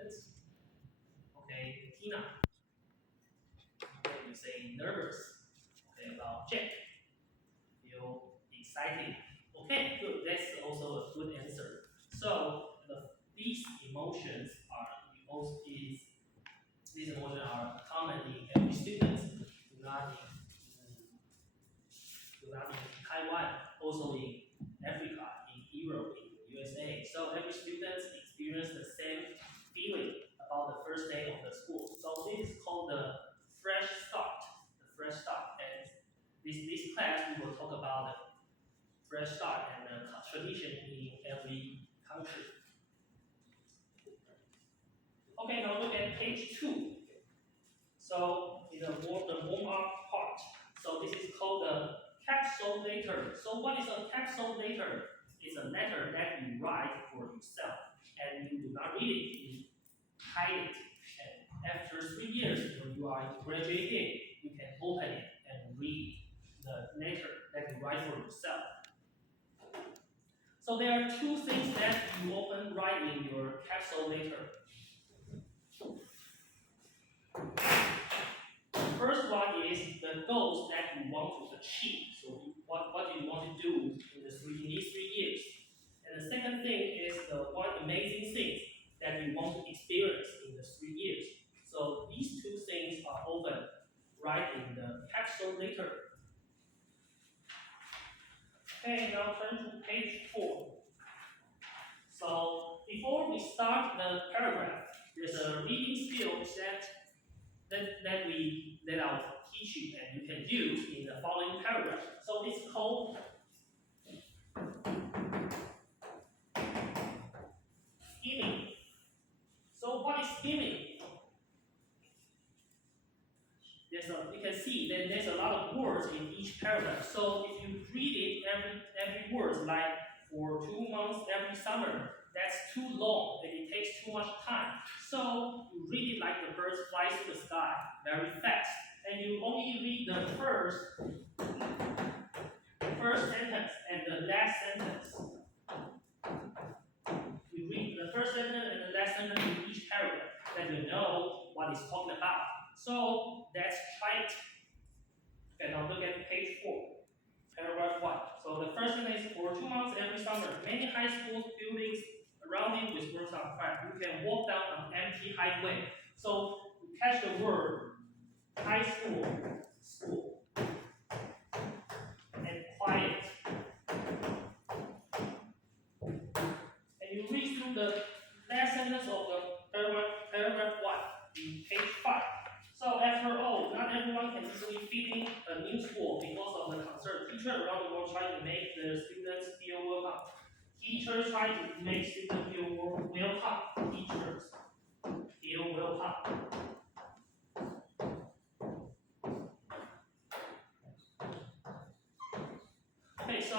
students. Okay, Tina. Okay, you say nervous. Okay, about Jack. Feel excited. Okay, good. That's also a good answer. So these emotions are common in every student. Do not in Taiwan, also in Africa, in Europe, in the USA. So every student experiences the same feeling about the first day of the school. So this is called the fresh start. The fresh start. And this class we will talk about the fresh start and the tradition in every country. Okay, now look at page 2. So in the warm-up part. So this is called the capsule letter. So what is a capsule letter? It's a letter that you write for yourself, and you do not read it, you hide it. And after 3 years, when you are graduating, you can open it and read the letter that you write for yourself. So there are 2 things that you often write in your capsule letter. The first one is the goals that you want to achieve. So what do you want to do in these 3 years? And the second thing is the one amazing things that you want to experience in the 3 years. So these 2 things are often right in the capsule letter. Okay, now turn to page 4. So before we start the paragraph, there's a reading skill that I'll teach you and you can use in the following paragraph. So it's called skimming. So what is skimming? You can see that there's a lot of words in each paragraph. So if you read it every word, like for 2 months every summer, that's too long and it takes too much time. So you read it like the birds fly through the sky very fast. And you only read the first sentence and the last sentence. You read the first sentence and the last sentence in each paragraph, then you know what it's talking about. So let's try it. Okay, now look at page 4, paragraph 1. So the first sentence is for 2 months every summer, many high school buildings surrounded with works on fire. You can walk down an empty highway. So you catch the word high school, school, and quiet. And you read through the last sentence of the paragraph 1 in page 5. So after all, not everyone can easily fit in a new school because of the concern. Teachers around the world try to make the students feel welcome. Teachers try to make students feel welcome. Teachers feel welcome. Okay, so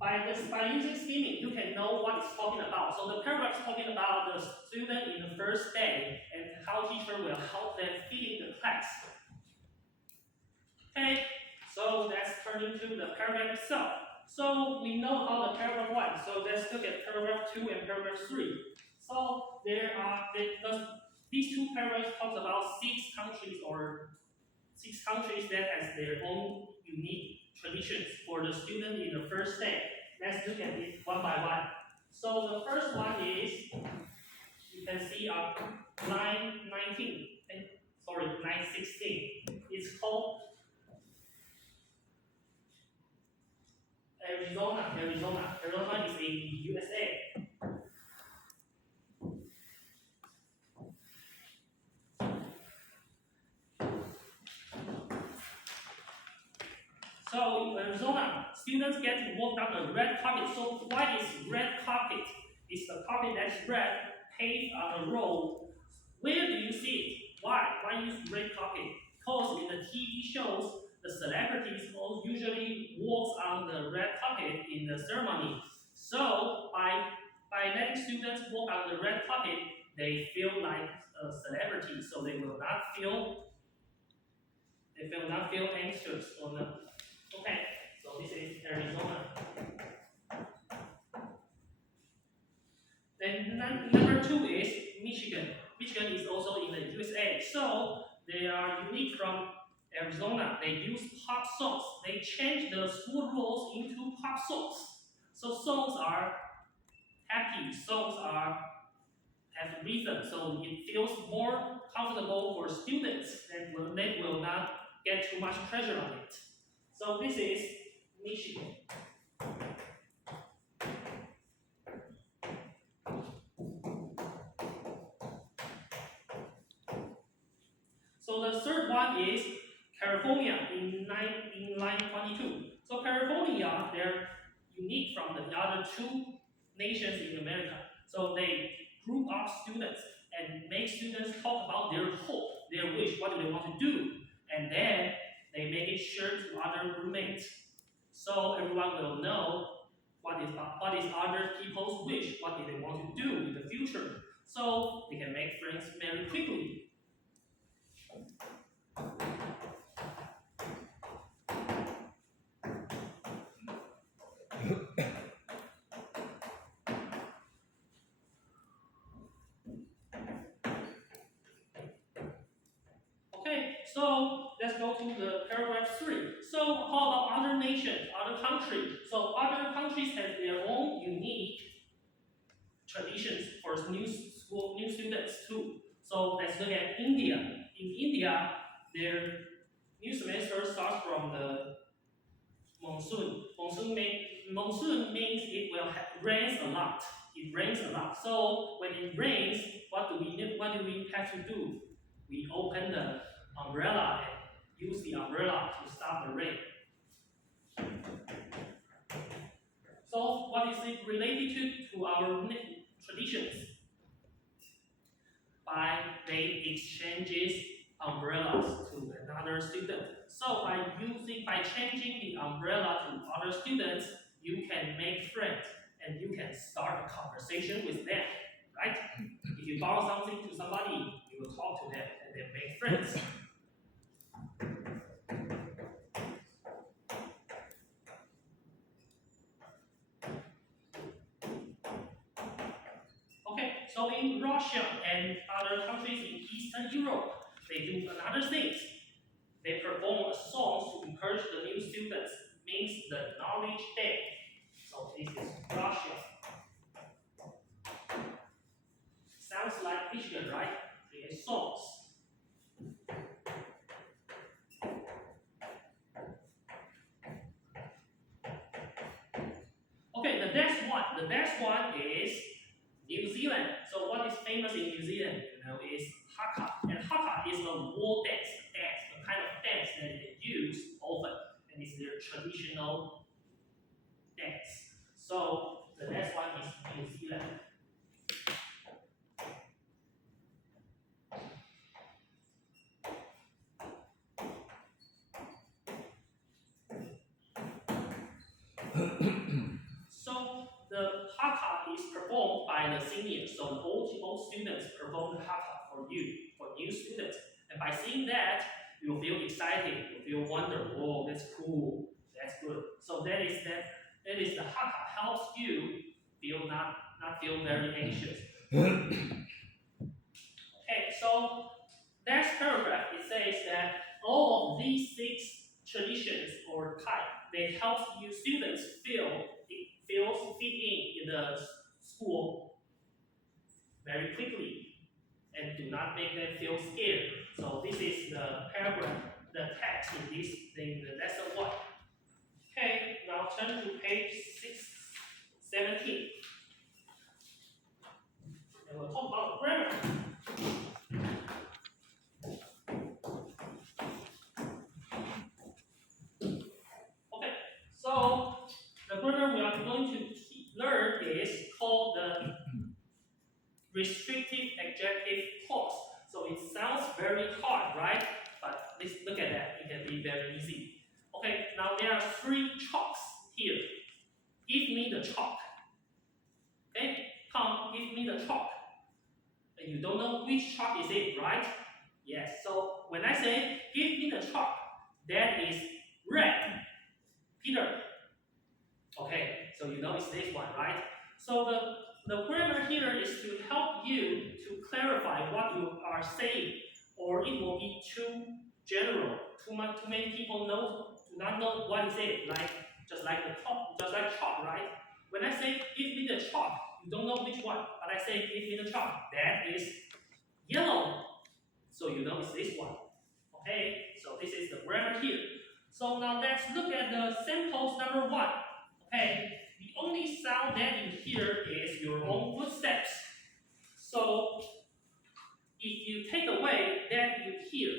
by using skimming, you can know what it's talking about. So the paragraph is talking about the student in the first day and how teacher will help them fit in the class. Okay, so let's turn into the paragraph itself. So we know about the paragraph 1. So let's look at paragraph 2 and paragraph 3. So these 2 paragraphs talk about 6 countries that has their own unique traditions for the student in the first day. Let's look at it one by one. So the first one is, you can see on line 16. It's called Arizona. Arizona is in the USA. So in Arizona, students get to walk down a red carpet. So what is red carpet? It's the carpet that's red, paved on a road. Where do you see it? Why? Why use red carpet? Because in the TV shows, the celebrities usually walk on the red carpet in the ceremony. So by letting students walk on the red carpet, they feel like a celebrity. So they will not feel anxious or not. Okay, so this is Arizona. Then number 2 is Michigan. USA. So they are unique from Arizona. They use pop songs. They change the school rules into pop songs. So songs are happy. Songs are have rhythm. So it feels more comfortable for students, and they will not get too much pressure on it. So this is Michigan. So the third one is California in line 22. So California, they're unique from the other two nations in America. So they group up students and make students talk about their hope, their wish, what do they want to do, and then they make it share to other roommates. So everyone will know what is other people's wish, what do they want to do in the future. So they can make friends very quickly. Okay, so let's go to the paragraph 3. So how about other nations, other countries? So other countries have their own unique traditions for new students too. So let's look at India. In India, their new semester starts from the monsoon. Monsoon means it will rains a lot. It rains a lot. So when it rains, what do we have to do? We open the umbrella and use the umbrella to stop the rain. So what is it related to our traditions? They exchanges umbrellas to another student. So by changing the umbrella to other students, you can make friends and you can start a conversation with them, right? If you borrow something to somebody, you will talk to them and then make friends. Okay, so in Russia and other countries in Eastern Europe, they do another thing. They perform a song to encourage the new students. Means the knowledge day. So this is Russia. Sounds like Michigan, right? Create songs. Okay, the next one is New Zealand. So what is famous in New Zealand, is haka. And haka is a wall dance, a kind of dance that they use often, and it's their traditional dance. So the next one is New Zealand. So the haka is performed by the seniors. So the old students perform the haka for new students. And by seeing that, you feel excited, you feel wonder, oh, that's cool, that's good. So that is the haka helps you feel not feel very anxious. Okay, so next paragraph it says that all of these 6 traditions or type, they help you students fit in the school very quickly and do not make them feel scared. So this is the paragraph, the text in the lesson 1. Okay, now turn to page 17. And we'll talk about grammar. Okay, so the grammar we are going to learn is called the restrictive adjective clause. So it sounds very hard, right? But let's look at that. It can be very easy. Okay, now there are 3 chalks here. Give me the chalk. Okay, come, give me the chalk. And you don't know which chalk is it, right? Yes, so when I say give me the chalk, that is red. Peter. Okay, so you know it's this one, right? So the grammar here is to help you to clarify what you are saying or it will be too general. Too many people do not know what is it. Just like chalk, right? When I say give me the chalk, you don't know which one, but I say give me the chalk. That is yellow. So you know it's this one. Okay, so this is the grammar here. So now let's look at the samples number 1. Okay, the only sound that you hear is your own footsteps. So if you take away that you hear,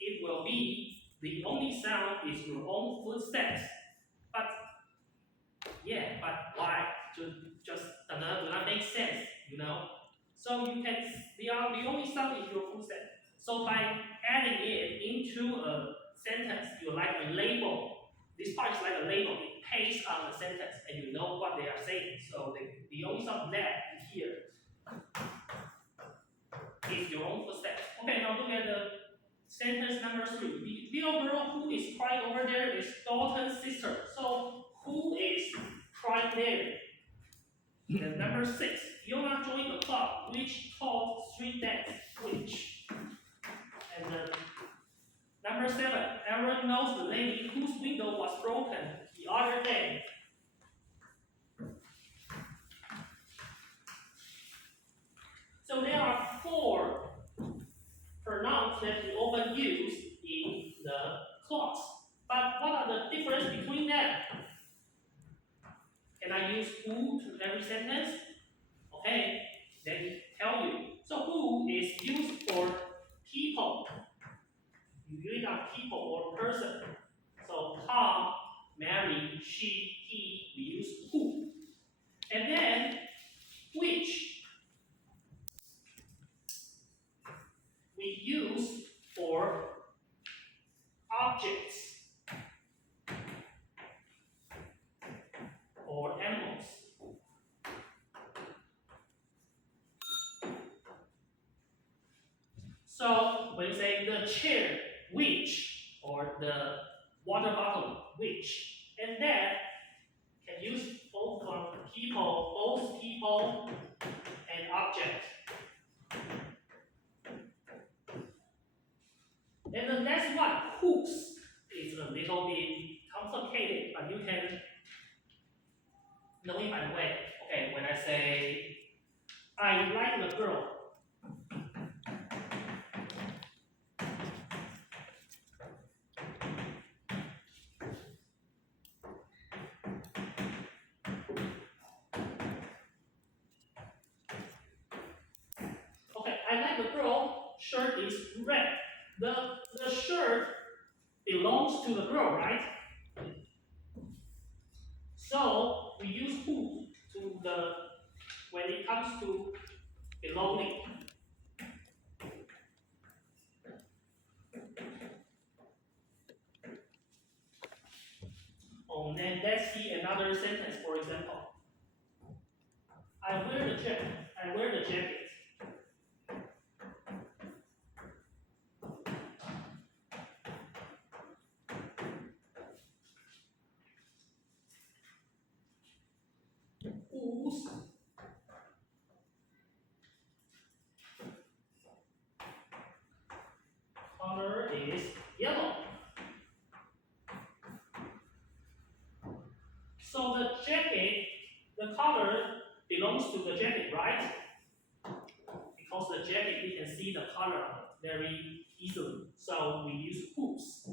it will be the only sound is your own footsteps. But yeah, but why? Just do not make sense, you know. So you can the only sound is your footsteps. So by adding it into a sentence, you like a label. This part is like a label. It pastes on the sentence, and you know what they are saying. So the only sound that you hear is your own footsteps. Okay, now look at the sentence number 3. The little girl who is crying over there is Dalton's sister. So who is crying there? And number 6. Fiona joined a club which taught street dance. Which? And number 7. Aaron knows the lady whose window was broken the other day. So there are 4 pronouns that we often use in the clause. But what are the difference between them? Can I use who to every sentence? Okay, let me tell you. So who is used for people. You use it on people or person. So Tom, Mary, she, he, we use who. And then which we use for objects or animals. So when you say the chair, which, or the water bottle, which, and that can use both people and object. And the next one, whose, is a little bit complicated, but you can know it by the way. Okay, when I say, I like the girl. Okay, I like the girl, shirt is red. The shirt belongs to the girl, right? So we use who to when it comes to belonging. Oh, then let's see another sentence, for example. I wear the jacket. I wear the jacket. Whose color is yellow. So the jacket, the color belongs to the jacket, right? Because the jacket, we can see the color very easily. So we use whose.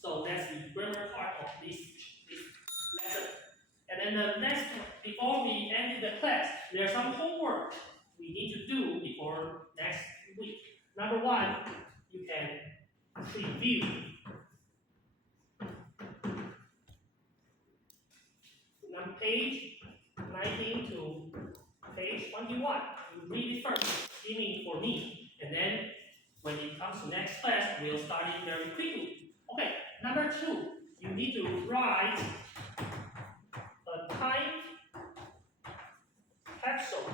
So that's the grammar part of this lesson. And then the next, before we end the class, there's some homework we need to do before next week. Number 1, you can preview. On page 19 to page 21, you read it first, skimming for me, and then when it comes to next class, we'll start it very quickly. Okay, number 2, you need to write a time capsule.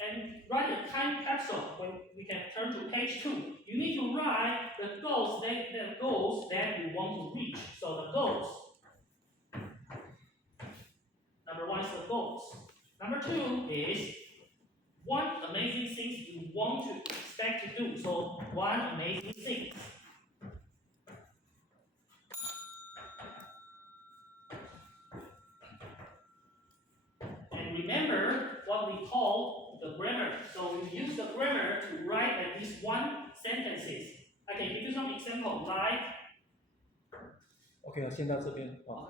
And write a time capsule when we can turn to page 2. You need to write the goals that you want to reach. So the goals. Number 1 is the goals. Number 2 is One amazing thing you want to expect to do. So one amazing thing. And remember what we call the grammar. So we use the grammar to write at least one sentences. I can give you some example like. OK 先到这边啊。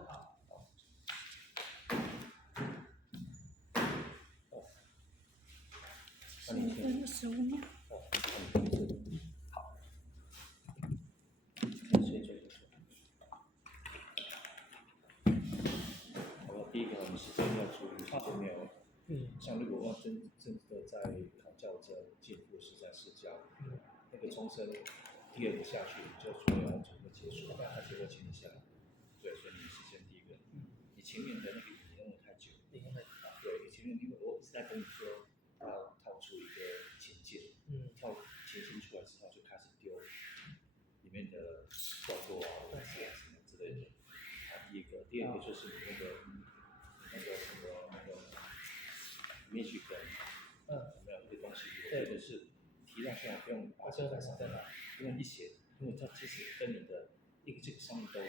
那你先。15秒。好。好，第一个我们时间要注意，时间没有。像如果真的在考教证进步是在试教，那个重申第二个下去就没有全部结束，它就会请你下来。对，所以你时间第一个，你前面的那个引用的太久，对，你前面因为我一直在跟你说要套出一个情境，套情境出来之后就开始丢里面的段落啊、文字啊什么之类的。第一个，第二个就是你那个什么那个里面去跟有没有一个东西，我觉得是提上去不用把这个放在哪，因为一写，因为它其实跟你的这个上面都有，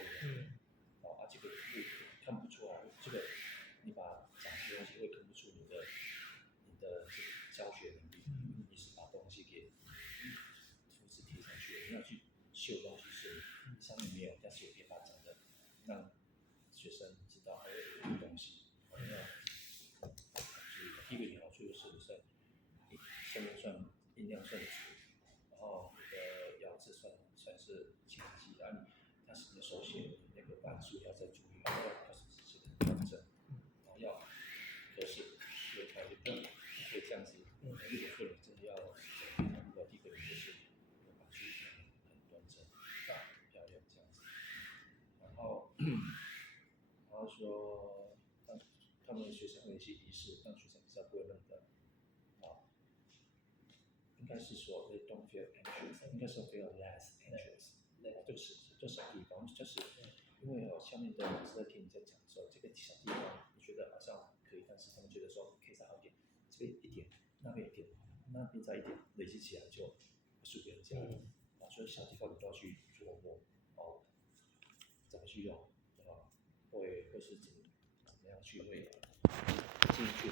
这个看不出来，这个你把讲这些东西会看不出你的这个教学能力，你是把东西给复制贴上去，你要去修东西是上面没有，但是我可以把它讲的让学生知道还有这个东西，第一个你好处就是你声音算音量算足，然后你的咬字算是清晰，但是你的手写那个版数要再注意，要是写的很完整，然后要合适，有条理，不可以这样子。如果说你真的要第一个你就是把句子很端正、漂亮这样子，然后说他们学生有一些仪式，让学生比较不会认得。应该是说 they don't feel anxious， 应该是 feel less anxious。这小地方，就是因为下面的老师在听你在讲的时候，这个小地方你觉得好像可以，但是他们觉得说可以再好一点，这边一点，那边一点，那边再一点，累积起来就数别人家了。所以小地方你都要去琢磨怎么去用，会是怎么样去会进去。